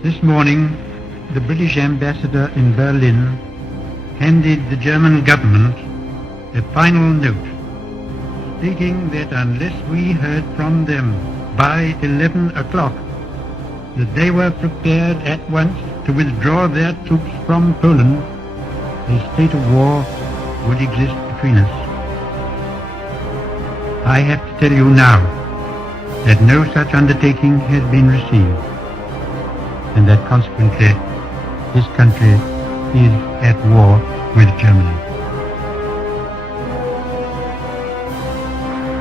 This morning, the British ambassador in Berlin handed the German government a final note stating that unless we heard from them by 11 o'clock, that they were prepared at once to withdraw their troops from Poland, a state of war would exist between us. I have to tell you now that no such undertaking has been received, and that consequently this country is at war with Germany.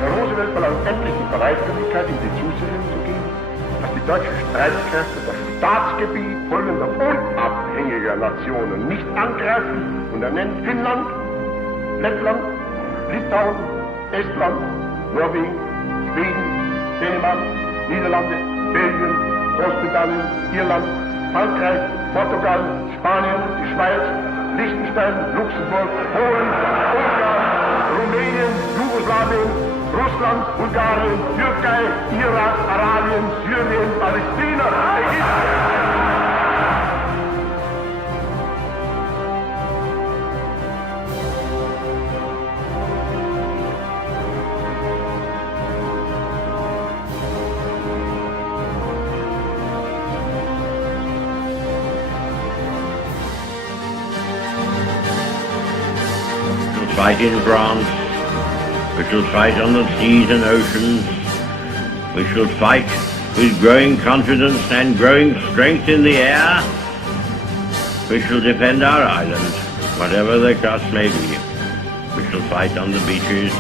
Herr Roosevelt verlangt endlich die Bereitwilligkeit, in die Zusicherung zu geben, dass die deutschen Streitkräfte das Staatsgebiet folgender unabhängiger Nationen nicht angreifen, und er nennt Finnland, Lettland, Litauen, Estland, Norwegen, Schweden, Dänemark, Niederlande, Belgien, Großbritannien, Irland, Frankreich, Portugal, Spanien, die Schweiz, Liechtenstein, Luxemburg, Polen, Ungarn, Rumänien, Jugoslawien, Russland, Bulgarien, Türkei, Irak, Arabien, Syrien, Palästina, Ägypten. Fight in France, we shall fight on the seas and oceans, we shall fight with growing confidence and growing strength in the air, we shall defend our island, whatever the cost may be. We shall fight on the beaches,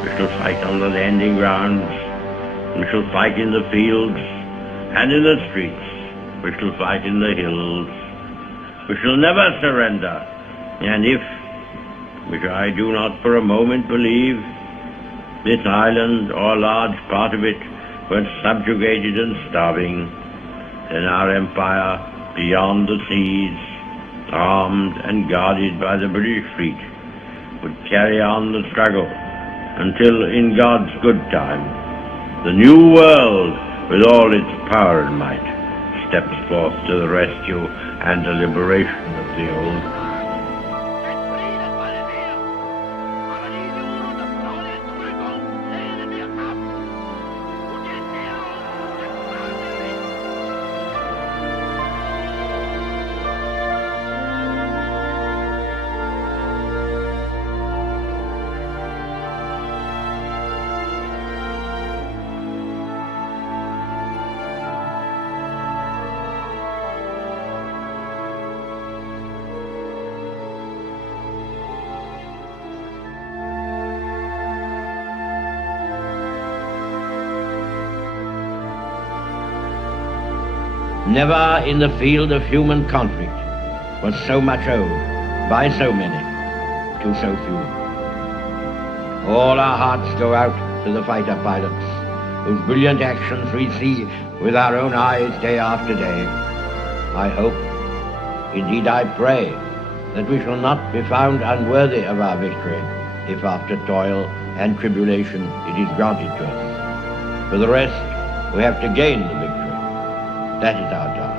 we shall fight on the landing grounds, we shall fight in the fields and in the streets, we shall fight in the hills, we shall never surrender, and if, which I do not for a moment believe, this island or a large part of it were subjugated and starving, then our empire beyond the seas, armed and guarded by the British fleet, would carry on the struggle until, in God's good time, the new world, with all its power and might, steps forth to the rescue and the liberation of the old. Never in the field of human conflict was so much owed by so many to so few. All our hearts go out to the fighter pilots, whose brilliant actions we see with our own eyes day after day. I hope, indeed I pray, that we shall not be found unworthy of our victory, if after toil and tribulation it is granted to us. For the rest, we have to gain the victory. That is our task.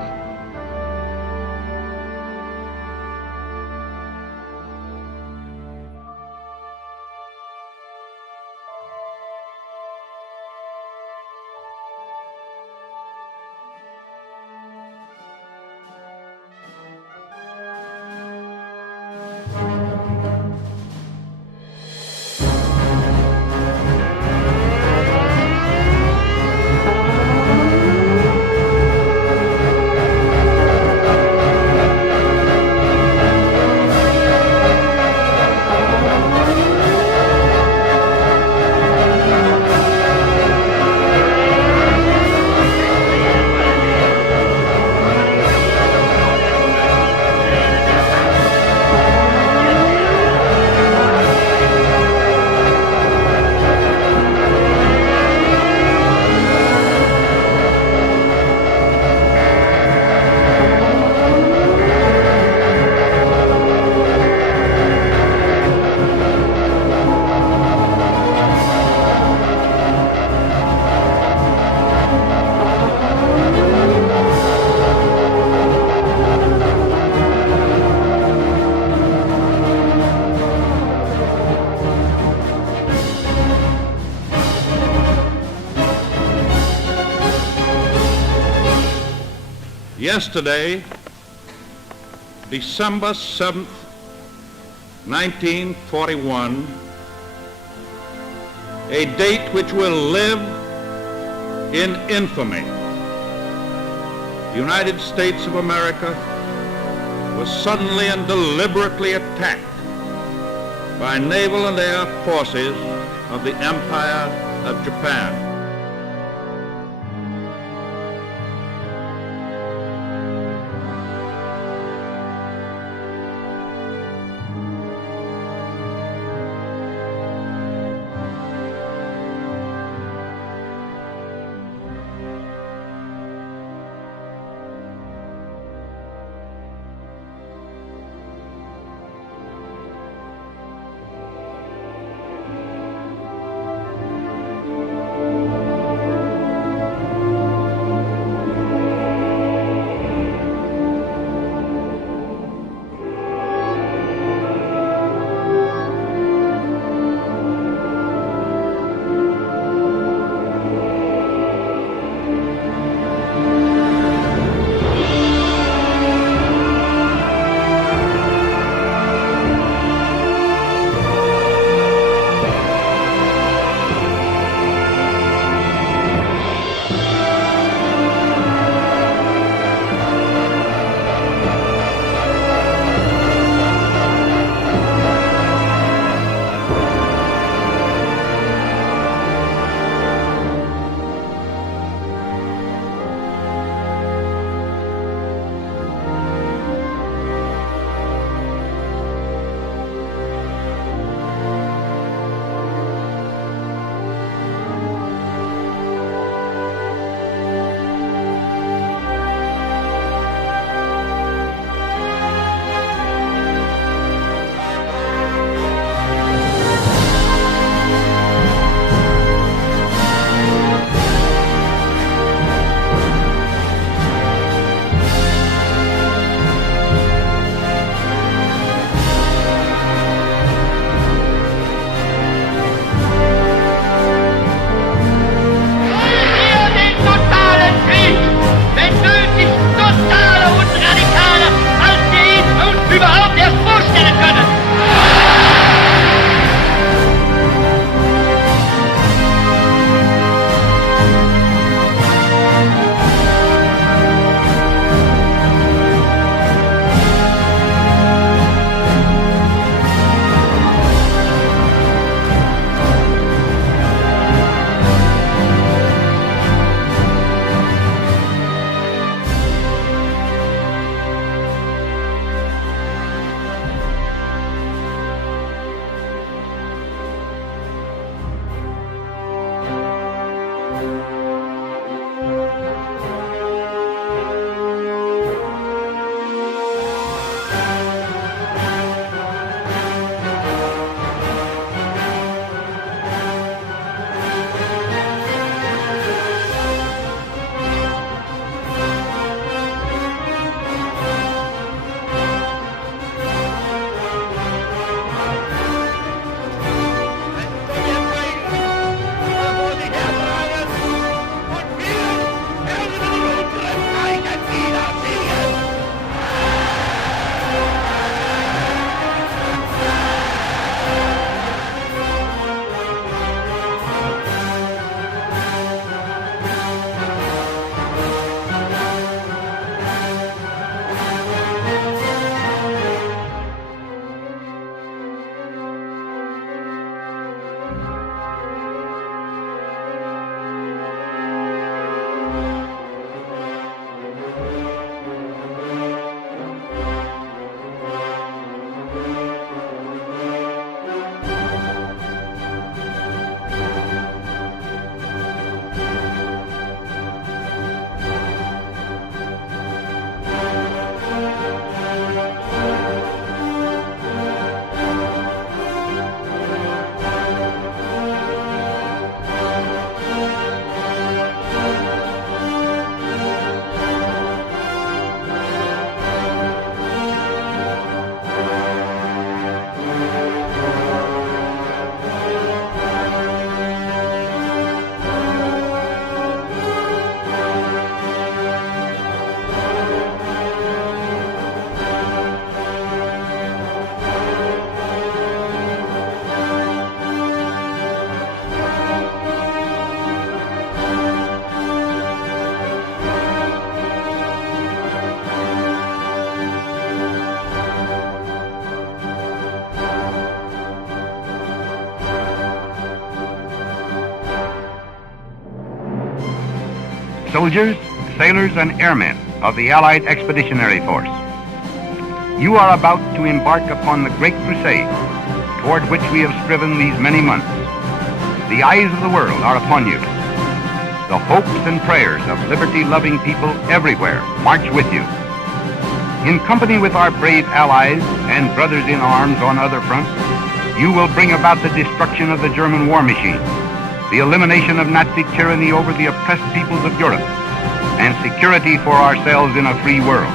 Yesterday, December 7th, 1941, a date which will live in infamy. The United States of America was suddenly and deliberately attacked by naval and air forces of the Empire of Japan. soldiers, sailors, and airmen of the Allied Expeditionary Force. You are about to embark upon the great crusade toward which we have striven these many months. The eyes of the world are upon you. The hopes and prayers of liberty-loving people everywhere march with you. In company with our brave allies and brothers in arms on other fronts, you will bring about the destruction of the German war machine, the elimination of Nazi tyranny over the oppressed peoples of Europe, and security for ourselves in a free world.